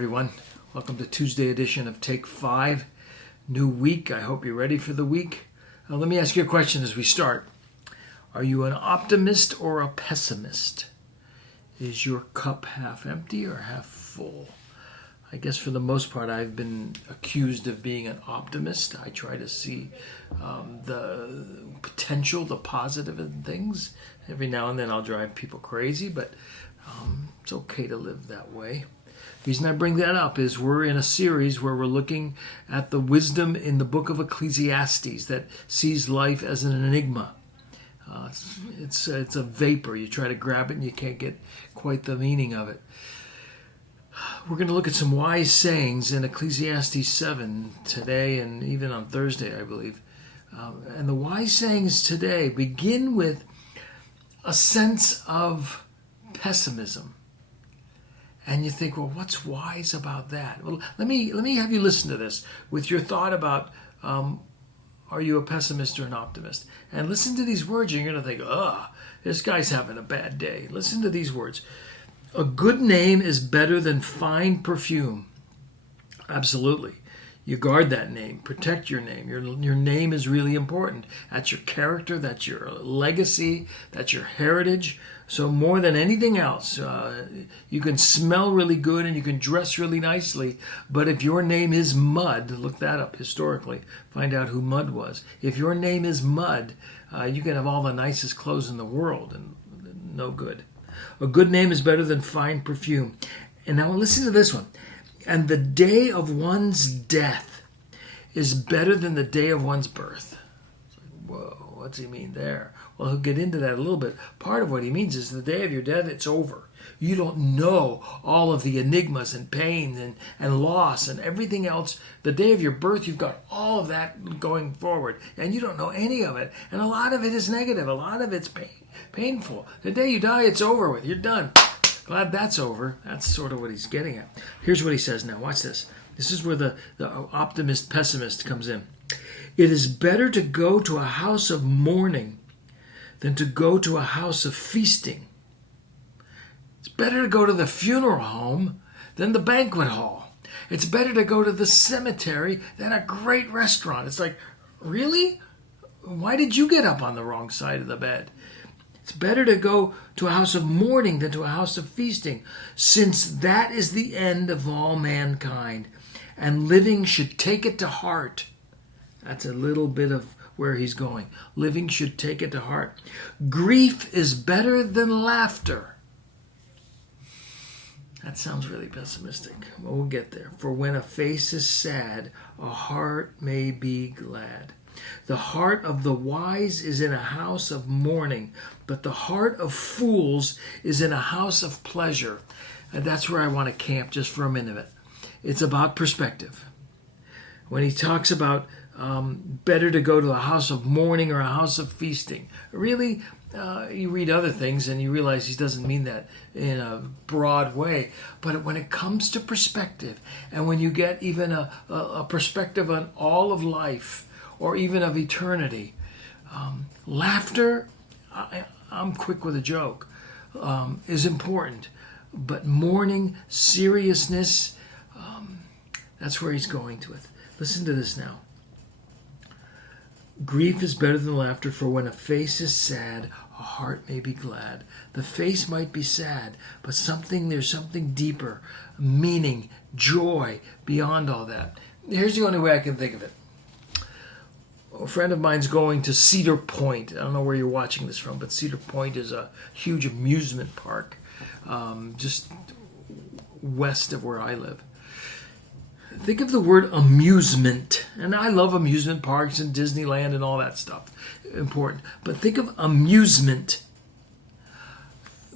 everyone. Welcome to Tuesday edition of Take 5. New week. I hope you're ready for the week. Let me ask you a question as we start. Are you an optimist or a pessimist? Is your cup half empty or half full? I guess for the most part I've been accused of being an optimist. I try to see the potential, the positive in things. Every now and then I'll drive people crazy, but it's okay to live that way. The reason I bring that up is we're in a series where we're looking at the wisdom in the book of Ecclesiastes that sees life as an enigma. It's a vapor. You try to grab it and you can't get quite the meaning of it. We're going to look at some wise sayings in Ecclesiastes 7 today and even on Thursday, I believe. And the wise sayings today begin with a sense of pessimism. And you think, well, what's wise about that? Well, let me have you listen to this with your thought about are you a pessimist or an optimist? And listen to these words, and you're going to think, this guy's having a bad day. Listen to these words. A good name is better than fine perfume. Absolutely. You guard that name. Protect your name. Your name is really important. That's your character. That's your legacy. That's your heritage. So more than anything else, you can smell really good and you can dress really nicely. But if your name is mud, look that up historically. Find out who Mud was. If your name is mud, you can have all the nicest clothes in the world and no good. A good name is better than fine perfume. And now listen to this one. And the day of one's death is better than the day of one's birth. Whoa, what's he mean there? Well, he'll get into that a little bit. Part of what he means is the day of your death, it's over. You don't know all of the enigmas and pains and loss and everything else. The day of your birth, you've got all of that going forward, and you don't know any of it. And a lot of it is negative. A lot of it's painful. The day you die, it's over with. You're done. Glad that's over. That's sort of what he's getting at. Here's what he says now. Watch this. This is where the optimist pessimist comes in. It is better to go to a house of mourning than to go to a house of feasting. It's better to go to the funeral home than the banquet hall. It's better to go to the cemetery than a great restaurant. It's like, really? Why did you get up on the wrong side of the bed? It's better to go to a house of mourning than to a house of feasting, since that is the end of all mankind, and living should take it to heart. That's a little bit of where he's going. Living should take it to heart. Grief is better than laughter. That sounds really pessimistic. Well, we'll get there. For when a face is sad, a heart may be glad. The heart of the wise is in a house of mourning, but the heart of fools is in a house of pleasure. And that's where I want to camp just for a minute. It's about perspective. When he talks about better to go to a house of mourning or a house of feasting, really, you read other things and you realize he doesn't mean that in a broad way. But when it comes to perspective, and when you get even a perspective on all of life, or even of eternity. Laughter, I'm quick with a joke, is important. But mourning, seriousness, that's where he's going to it. Listen to this now. Grief is better than laughter, for when a face is sad, a heart may be glad. The face might be sad, but there's something deeper, meaning, joy, beyond all that. Here's the only way I can think of it. A friend of mine's going to Cedar Point. I don't know where you're watching this from, but Cedar Point is a huge amusement park just west of where I live. Think of the word amusement. And I love amusement parks and Disneyland and all that stuff. Important. But think of amusement.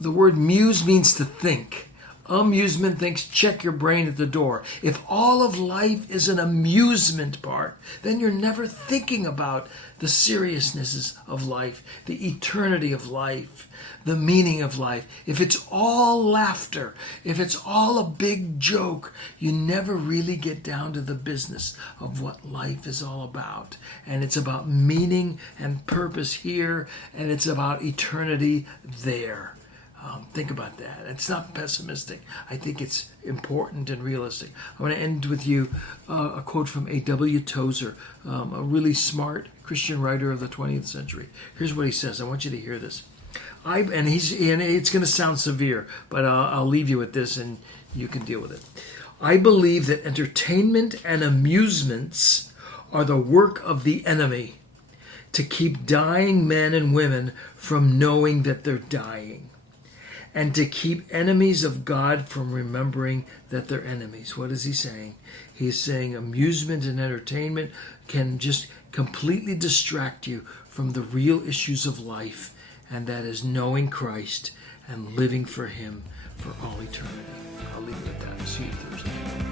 The word muse means to think. Amusement thinks check your brain at the door. If all of life is an amusement park, then you're never thinking about the seriousnesses of life, the eternity of life, the meaning of life. If it's all laughter, if it's all a big joke, you never really get down to the business of what life is all about. And it's about meaning and purpose here, and it's about eternity there. Think about that. It's not pessimistic. I think it's important and realistic. I want to end with you a quote from A.W. Tozer, a really smart Christian writer of the 20th century. Here's what he says. I want you to hear this. And it's going to sound severe, but I'll leave you with this and you can deal with it. I believe that entertainment and amusements are the work of the enemy to keep dying men and women from knowing that they're dying, and to keep enemies of God from remembering that they're enemies. What is he saying? He's saying amusement and entertainment can just completely distract you from the real issues of life, and that is knowing Christ and living for him for all eternity. I'll leave it at that. See you Thursday.